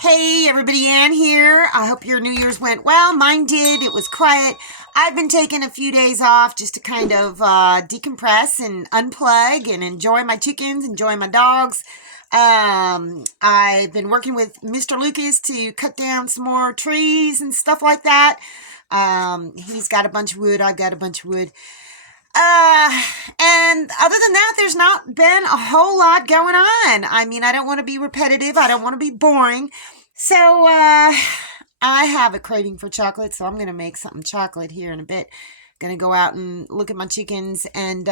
Hey everybody, Ann here. I hope your New Year's went well. Mine did. It was quiet. I've been taking a few days off just to kind of decompress and unplug and enjoy my chickens, enjoy my dogs. I've been working with Mr. Lucas to cut down some more trees and stuff like that. He's got a bunch of wood. I've got a bunch of wood. And other than that, there's not been a whole lot going on. I mean, I don't want to be repetitive. I don't want to be boring. So, I have a craving for chocolate, so I'm going to make something chocolate here in a bit. Going to go out and look at my chickens and,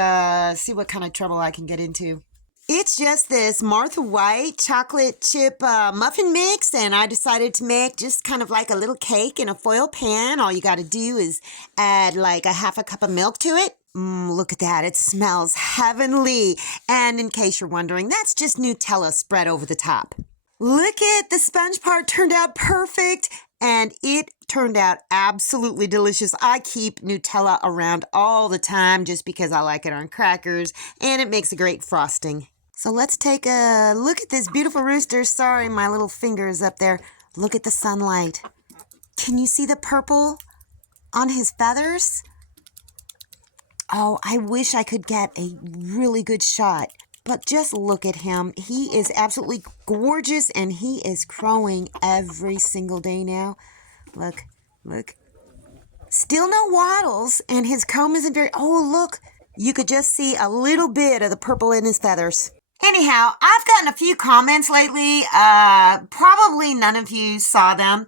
see what kind of trouble I can get into. It's just this Martha White chocolate chip muffin mix, and I decided to make just kind of like a little cake in a foil pan. All you got to do is add like a half a cup of milk to it. Look at that. It smells heavenly. And in case you're wondering, that's just Nutella spread over the top. Look at the sponge part turned out perfect, and it turned out absolutely delicious. I keep Nutella around all the time just because I like it on crackers, and it makes a great frosting. So let's take a look at this beautiful rooster. Sorry, my little finger is up there. Look at the sunlight. Can you see the purple on his feathers? Oh, I wish I could get a really good shot. But just look at him. He is absolutely gorgeous, and he is crowing every single day now. Look, look. Still no wattles, and his comb isn't very... Oh, look. You could just see a little bit of the purple in his feathers. Anyhow, I've gotten a few comments lately. Probably none of you saw them.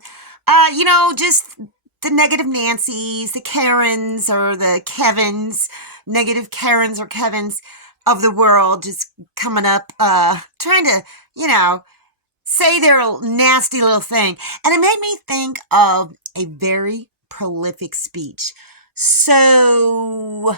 Just the negative Nancys, the Karens, or the Kevins, negative Karens or Kevins of the world just coming up, trying to, say their nasty little thing. And it made me think of a very prolific speech. So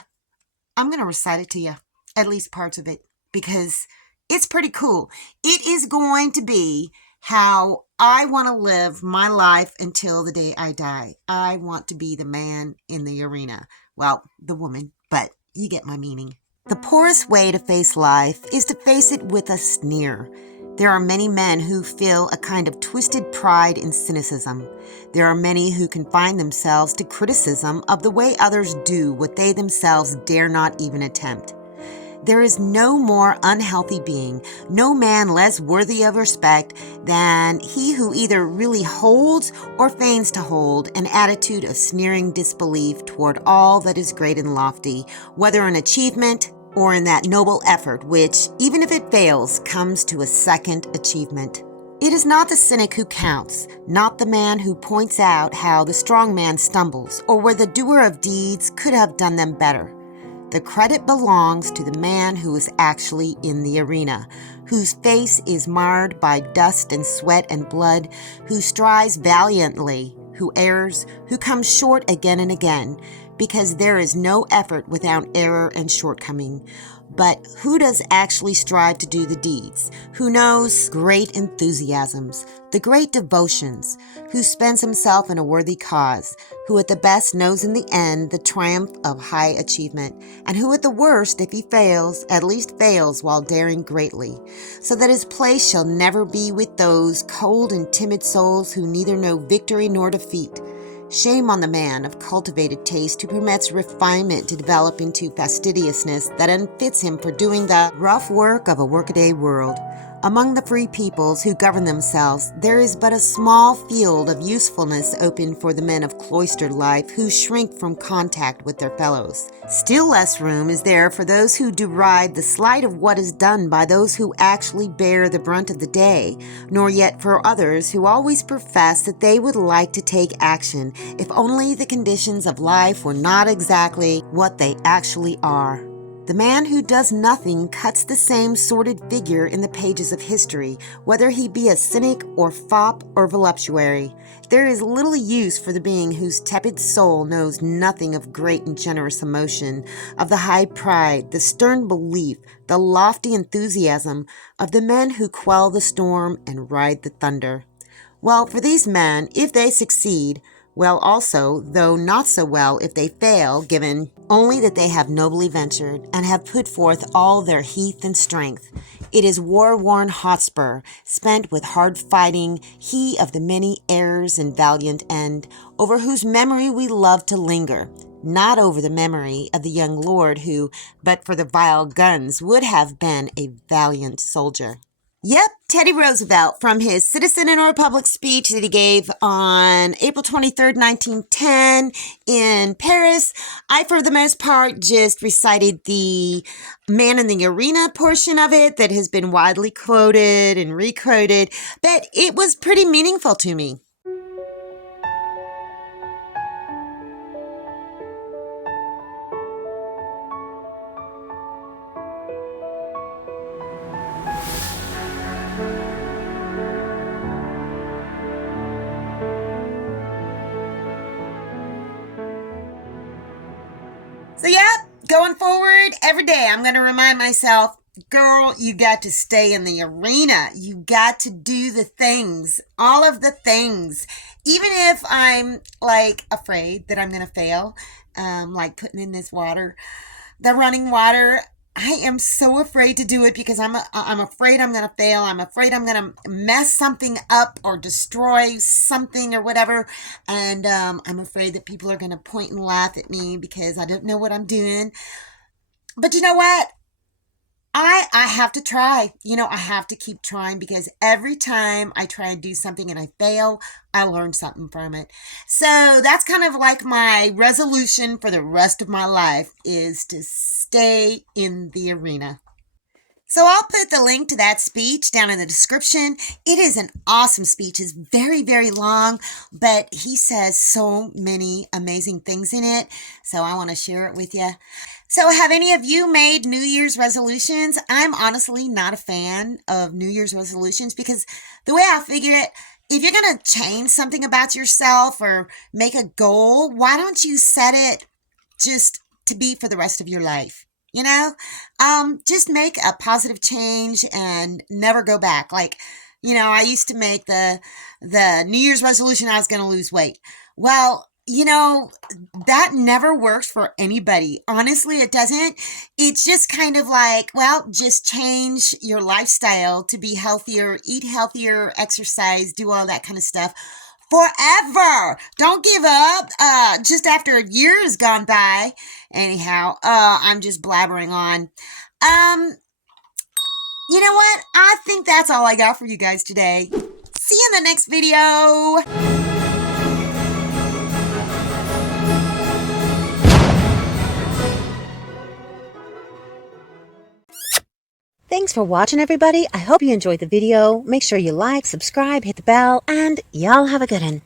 I'm going to recite it to you, at least parts of it, because it's pretty cool. It is going to be how I want to live my life until the day I die. I want to be the man in the arena. Well, the woman, but you get my meaning. The poorest way to face life is to face it with a sneer. There are many men who feel a kind of twisted pride in cynicism. There are many who confine themselves to criticism of the way others do what they themselves dare not even attempt. There is no more unhealthy being, no man less worthy of respect than he who either really holds or feigns to hold an attitude of sneering disbelief toward all that is great and lofty, whether in achievement or in that noble effort which, even if it fails, comes to a second achievement. It is not the cynic who counts, not the man who points out how the strong man stumbles, or where the doer of deeds could have done them better. The credit belongs to the man who is actually in the arena, whose face is marred by dust and sweat and blood, who strives valiantly, who errs, who comes short again and again, because there is no effort without error and shortcoming. But who does actually strive to do the deeds, who knows great enthusiasms, the great devotions, who spends himself in a worthy cause, who at the best knows in the end the triumph of high achievement, and who at the worst, if he fails, at least fails while daring greatly, so that his place shall never be with those cold and timid souls who neither know victory nor defeat. Shame on the man of cultivated taste who permits refinement to develop into fastidiousness that unfits him for doing the rough work of a workaday world. Among the free peoples who govern themselves, there is but a small field of usefulness open for the men of cloistered life who shrink from contact with their fellows. Still less room is there for those who deride the slight of what is done by those who actually bear the brunt of the day, nor yet for others who always profess that they would like to take action if only the conditions of life were not exactly what they actually are. The man who does nothing cuts the same sordid figure in the pages of history, whether he be a cynic or fop or voluptuary. There is little use for the being whose tepid soul knows nothing of great and generous emotion, of the high pride, the stern belief, the lofty enthusiasm of the men who quell the storm and ride the thunder. Well, for these men, if they succeed, well also, though not so well if they fail, given only that they have nobly ventured and have put forth all their heath and strength. It is war-worn Hotspur, spent with hard fighting, he of the many errors and valiant end, over whose memory we love to linger, not over the memory of the young lord who, but for the vile guns, would have been a valiant soldier. Yep, Teddy Roosevelt, from his Citizen in a Republic speech that he gave on April 23rd, 1910 in Paris. I, for the most part, just recited the man in the arena portion of it that has been widely quoted and requoted, but it was pretty meaningful to me. So, yep, going forward every day, I'm going to remind myself, girl, you got to stay in the arena. You got to do the things, all of the things. Even if I'm like afraid that I'm going to fail, like putting in this water, the running water. I am so afraid to do it because I'm afraid I'm going to fail. I'm afraid I'm going to mess something up or destroy something or whatever. And I'm afraid that people are going to point and laugh at me because I don't know what I'm doing. But you know what? I have to try. I have to keep trying because every time I try and do something and I fail, I learn something from it. So that's kind of like my resolution for the rest of my life is to stay in the arena. So I'll put the link to that speech down in the description. It is an awesome speech. It's very, very long, but he says so many amazing things in it. So I want to share it with you. So have any of you made New Year's resolutions? I'm honestly not a fan of New Year's resolutions because the way I figure it, if you're going to change something about yourself or make a goal, why don't you set it just to be for the rest of your life? Just make a positive change and never go back. Like, I used to make the New Year's resolution I was going to lose weight. Well, that never works for anybody. Honestly, it doesn't. It's just kind of like, well, just change your lifestyle to be healthier, eat healthier, exercise, do all that kind of stuff. Forever. Don't give up. Just after a year has gone by. Anyhow, I'm just blabbering on. You know what? I think that's all I got for you guys today. See you in the next video. Thanks for watching, everybody. I hope you enjoyed the video. Make sure you like, subscribe, hit the bell, and y'all have a good one.